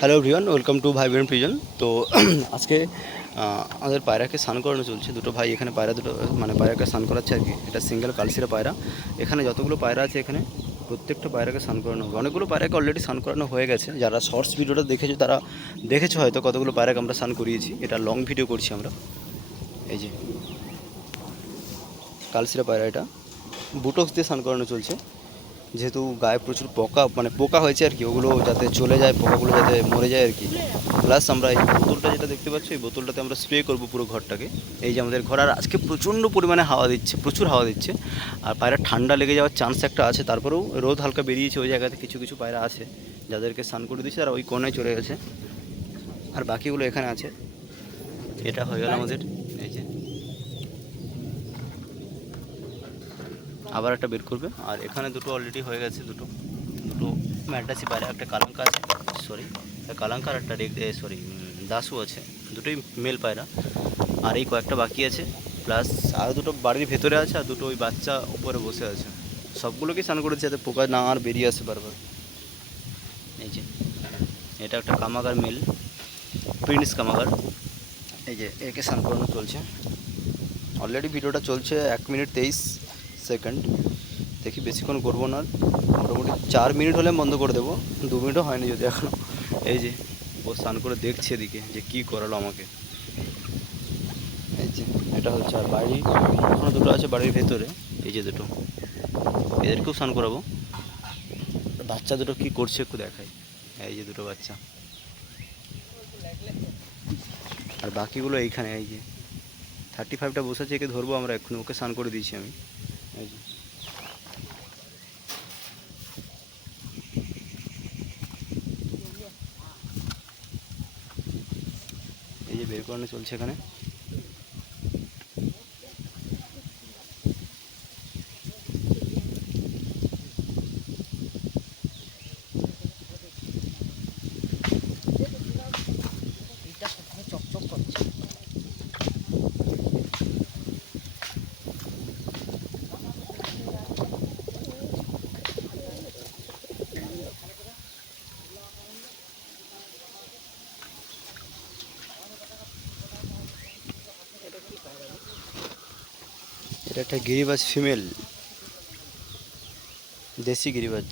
Hello everyone, welcome to ভাই brain prison. তো আজকে আমাদের পায়রাকে স্নান করানো চলছে। দুটো ভাই এখানে পায়রা দুটো মানে পায়রাকে স্নান করাচ্ছে আর কি। এটা সিঙ্গেল কালশিরা পায়রা। এখানে যতগুলো পায়রা আছে এখানে প্রত্যেকটা পায়রাকে স্নান করানো হবে। অনেকগুলো পায়রাকে অলরেডি স্নান করানো হয়ে গেছে। যারা শর্টস ভিডিওটা দেখেছো তারা দেখেছো হয়তো কতগুলো পায়রাকে আমরা স্নান করিয়েছি। এটা লং ভিডিও করছি আমরা। এই যে কালশিরা পায়রা, এটা বুটক্স দিয়ে স্নান করানো চলছে। যেহেতু গায়ে প্রচুর পোকা হয়েছে আর কি, ওগুলো যাতে চলে যায়, পোকাগুলো যাতে মরে যায় আর কি। প্লাস আমরা এই বোতলটা যেটা দেখতে পাচ্ছি, এই বোতলটাতে আমরা স্প্রে করবো পুরো ঘরটাকে। এই যে আমাদের ঘর, আর আজকে প্রচণ্ড পরিমাণে হাওয়া দিচ্ছে, প্রচুর হাওয়া দিচ্ছে। আর পায়রা ঠান্ডা লেগে যাওয়ার চান্স একটা আছে। তারপরেও রোদ হালকা বেরিয়েছে, ওই জায়গাতে কিছু কিছু পায়রা আছে যাদেরকে স্নান করে দিচ্ছে, আর ওই কোণায় চলে গেছে। আর বাকিগুলো এখানে আছে। এটা হয়ে গেল আমাদের। এই যে আবার একটা বের করবে। আর এখানে দুটো অলরেডি হয়ে গেছে, দুটো দুটো ম্যাড্রাসি পায়রা, একটা কালাঙ্কা আছে, সরি কালাঙ্কার, একটা দাসু আছে। দুটোই মেল পায়রা। আর এই কয়েকটা বাকি আছে, প্লাস আরও দুটো বাড়ির ভেতরে আছে, আর দুটো ওই বাচ্চা উপরে বসে আছে। সবগুলোকেই স্নান করেছে যাতে পোকা না আর বেরিয়ে আসে বারবার। এই যে এটা একটা কামাগার মেল, প্রিন্স কামাগার। এই যে একে স্নান করানো চলছে। অলরেডি ভিডিওটা চলছে 1 মিনিট 23 সেকেন্ড। দেখি বেশিক্ষণ করবো না, মোটামুটি 4 মিনিট হলে বন্ধ করে দেবো। 2 মিনিটও হয়নি যদি এখনও। এই যে ও স্নান করে দেখছে এদিকে যে কী করালো আমাকে। এই যে এটা হচ্ছে। আর বাড়ি এখনও দুটো আছে বাড়ির ভেতরে, এই যে দুটো, এদেরকেও স্নান করাবো। বাচ্চা দুটো কী করছে একটু দেখাই। এই যে দুটো বাচ্চা, আর বাকিগুলো এইখানে। এই যে 35টা বসেছে, একে ধরবো আমরা এক্ষুনি, ওকে স্নান করে দিয়েছি আমি। এই যে বের করানো চলছে এখানে। এটা একটা গিরিবাজ ফিমেল, দেশি গিরিবাজ।